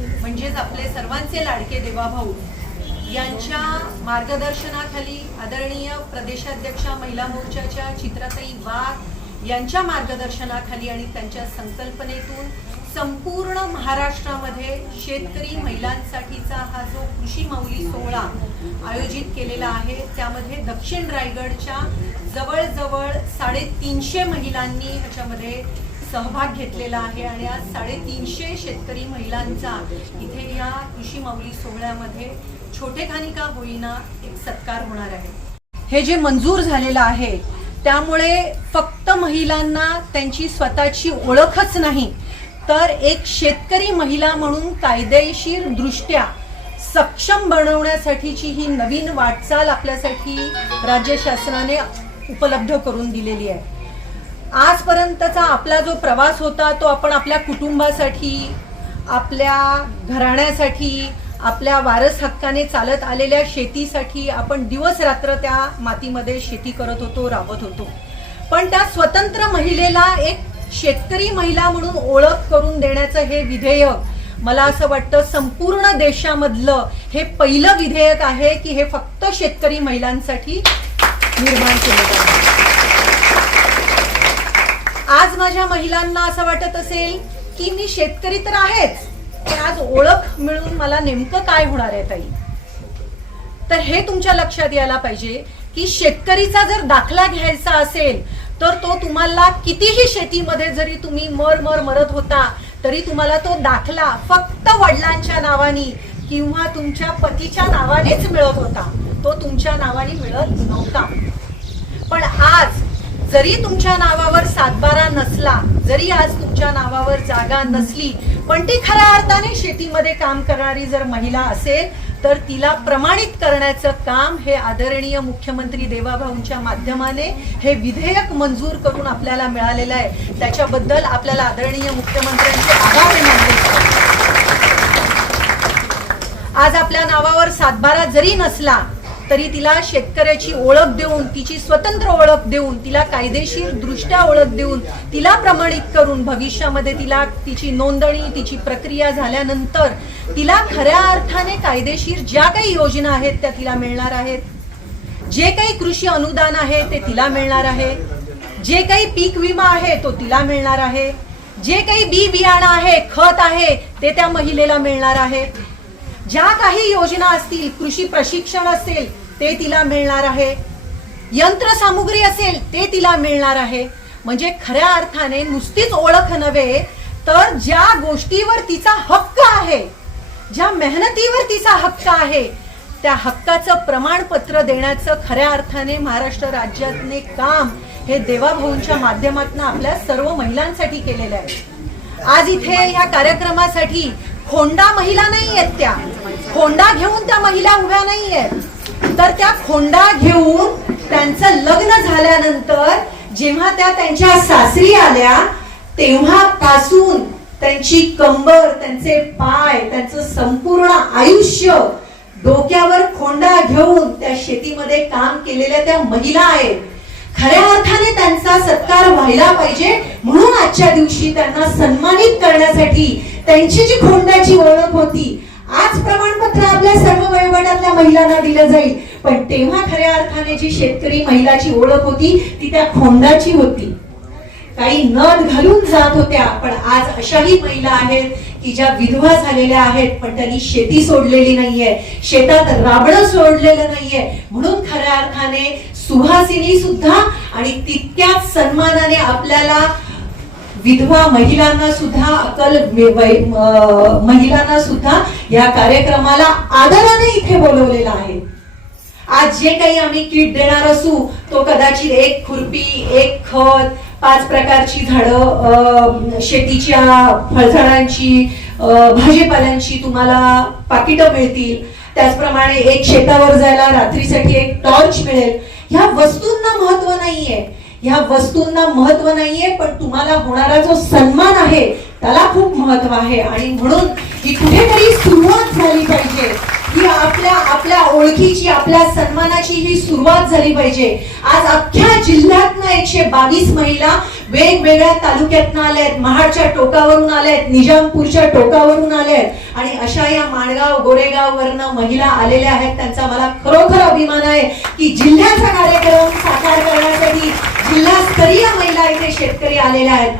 म्हणजेच आपले सर्वांचे लाडके देवाभाऊ यांच्या मार्गदर्शनाखाली आदरणीय प्रदेशाध्यक्षा महिला मोर्चाच्या चित्राताई वाघ यांच्या मार्गदर्शनाखाली आणि त्यांच्या संकल्पनेतून संपूर्ण महाराष्ट्रामध्ये शेतकरी महिलांसाठीचा हा जो कृषी माऊली सोहळा आयोजित केलेला आहे, त्यामध्ये दक्षिण रायगडच्या जवळजवळ 350 महिलांनी ह्याच्यामध्ये सहभाग घेतलेला आहे आणि आज 350 शेतकरी महिलांचा इथे या कृषी माऊली सोहळ्यामध्ये छोटेखानी का होईना एक सत्कार होणार आहे। हे जे मंजूर झालेलं आहे त्यामुळे फक्त महिलांना त्यांची स्वतःची ओळखच नाही तर एक शेतकरी महिला म्हणून कायदेशीर दृष्ट्या सक्षम बनवण्यासाठीची ही नवीन वाटचाल आपल्यासाठी राज्य शासनाने उपलब्ध करून दिलेली आहे। आजपर्यंतचा आपला जो प्रवास होता तो आपण आपल्या कुटुंबासाठी, आपल्या घराण्यासाठी, आपल्या वारस हक्काने चालत आलेल्या शेतीसाठी आपण दिवस रात्र त्या मातीमध्ये शेती करत होतो, राबत होतो। पण त्या स्वतंत्र महिलेला एक शेतकरी महिला म्हणून ओळख करून देण्याचं हे विधेयक मला असं वाटतं संपूर्ण देशामधलं हे पहिलं विधेयक आहे की हे फक्त शेतकरी महिलांसाठी निर्माण केलं आहे। आज माझ्या महिलांना असं वाटत असेल की मी शेतकरी तर आहेच, पण आज ओळख मिळून मला नेमकं काय होणार आहे ताई? तर हे तुमच्या लक्षात यायला पाहिजे की शेतकरीचा जर दाखला घ्यायचा असेल तर तो तुम्हाला कितीही शेतीमध्ये जरी तुम्ही मरत होता तरी तुम्हाला तो दाखला फक्त वडिलांच्या नावाने किंवा तुमच्या पतीच्या नावानेच मिळत होता, तो तुमच्या नावाने मिळत नव्हता। पण आज जरी तुमच्या नावावर सातबारा नसला, जरी आज तुमच्या नावावर जागा नसली, पण ती खऱ्या अर्थाने शेतीमध्ये काम करणारी जर महिला असेल तर तिला प्रमाणित करण्याचं काम हे आदरणीय मुख्यमंत्री देवाभाऊंच्या माध्यमाने हे विधेयक मंजूर करून आपल्याला मिळालेलं आहे। त्याच्याबद्दल आपल्याला आदरणीय मुख्यमंत्र्यांचे आभार मानले। आज आपल्या नावावर सातबारा जरी नसला तरी तिला शेतकऱ्याची ओळख देऊन, तिची स्वतंत्र ओळख देऊन, तिला कायदेशीर दृष्ट्या ओळख देऊन, तिला प्रमाणित करून भविष्यामध्ये तिला तिची नोंदणी, तिची प्रक्रिया झाल्यानंतर तिला खऱ्या अर्थाने कायदेशीर ज्या काही योजना आहेत त्या तिला मिळणार आहेत, जे काही कृषी अनुदान आहे ते तिला मिळणार आहे, जे काही पीक विमा आहे तो तिला मिळणार आहे, जे काही बी बियाणं आहे, खत आहे ते त्या महिलेला मिळणार आहे, ज्या काही योजना असतील, कृषी प्रशिक्षण असेल ते तिला मिळणार आहे, यंत्रसामुग्री असेल ते तिला मिळणार आहे। म्हणजे खऱ्या अर्थाने नुसतीच ओळख नव्हे तर ज्या गोष्टीवर तिचा हक्क आहे, ज्या मेहनतीवर तिचा हक्क आहे, त्या हक्काचं प्रमाणपत्र देण्याचं खऱ्या अर्थाने महाराष्ट्र राज्यातले काम हे देवाभाऊंच्या माध्यमातून आपल्या सर्व महिलांसाठी केलेलं आहे। आज इथे या कार्यक्रमासाठी खोंडा महिला नाही आहेत, त्या खोंडा घेऊन त्या महिला उभ्या नाही आहेत, तर त्या खोंडा घेऊन त्यांचं लग्न झाल्यानंतर जेव्हा त्या त्यांच्या सासरी आल्या तेव्हापासून त्यांची कंबर, त्यांचे पाय, त्यांचं संपूर्ण आयुष्य डोक्यावर खोंडा घेऊन त्या शेतीमध्ये काम केलेल्या त्या महिला आहेत। खऱ्या अर्थाने त्यांचा सत्कार व्हायला पाहिजे म्हणून आजच्या दिवशी त्यांना सन्मानित करण्यासाठी त्यांची जी खोंडाची ओळख होती, आज प्रमाणपत्र आपल्या सर्व वयोगटातल्या महिलांना दिलं जाईल, पण तेव्हा खऱ्या अर्थाने जी शेतकरी महिलाची ओळख होती ती त्या खोंडाची होती। काही नथ घालून जात होत्या, पण आज अशाही महिला आहेत की ज्या विधवा झालेल्या आहेत पण त्यांनी शेती सोडलेली नाहीये, शेतात राबणं सोडलेलं नाहीये, म्हणून खऱ्या अर्थाने सुहासिनी सुद्धा आणि तितक्याच सन्मानाने आपल्याला विधवा महिलांना सुद्धा, महिलांना सुद्धा या कार्यक्रमाला आदराने इथे बोलवलेलं आहे। आज जे काही आम्ही किट देणार असू तो कदाचित एक खुरपी, एक खत, 5 प्रकारची झाडं, शेतीच्या फळझाडांची, भाजीपाल्यांची तुम्हाला पाकिटं मिळतील, त्याचप्रमाणे एक शेतावर जायला रात्रीसाठी एक टॉर्च मिळेल। ह्या वस्तूंना महत्व नाहीये, ह्या वस्तूंना महत्व नाहीये, पण तुम्हाला होणारा जो सन्मान आहे त्याला खूप महत्व आहे। आणि म्हणून ही कुठेतरी सुरुवात झाली पाहिजे, ही आपल्या ओळखीची, आपल्या सन्मानाची ही सुरुवात झाली पाहिजे। आज अख्ख्या जिल्ह्यातनं 122 महिला वेगवेगळ्या तालुक्यातनं आल्या आहेत, महाडच्या टोकावरून आल्या आहेत, निजामपूरच्या टोकावरून आल्या आहेत आणि अशा या माणगाव गोरेगाववरनं महिला आलेल्या आहेत. त्यांचा मला खरोखर अभिमान आहे की जिल्ह्याचा कार्यक्रम साकार करण्यासाठी जिल्हास्तरीय महिला इथे शेतकरी आलेल्या आहेत.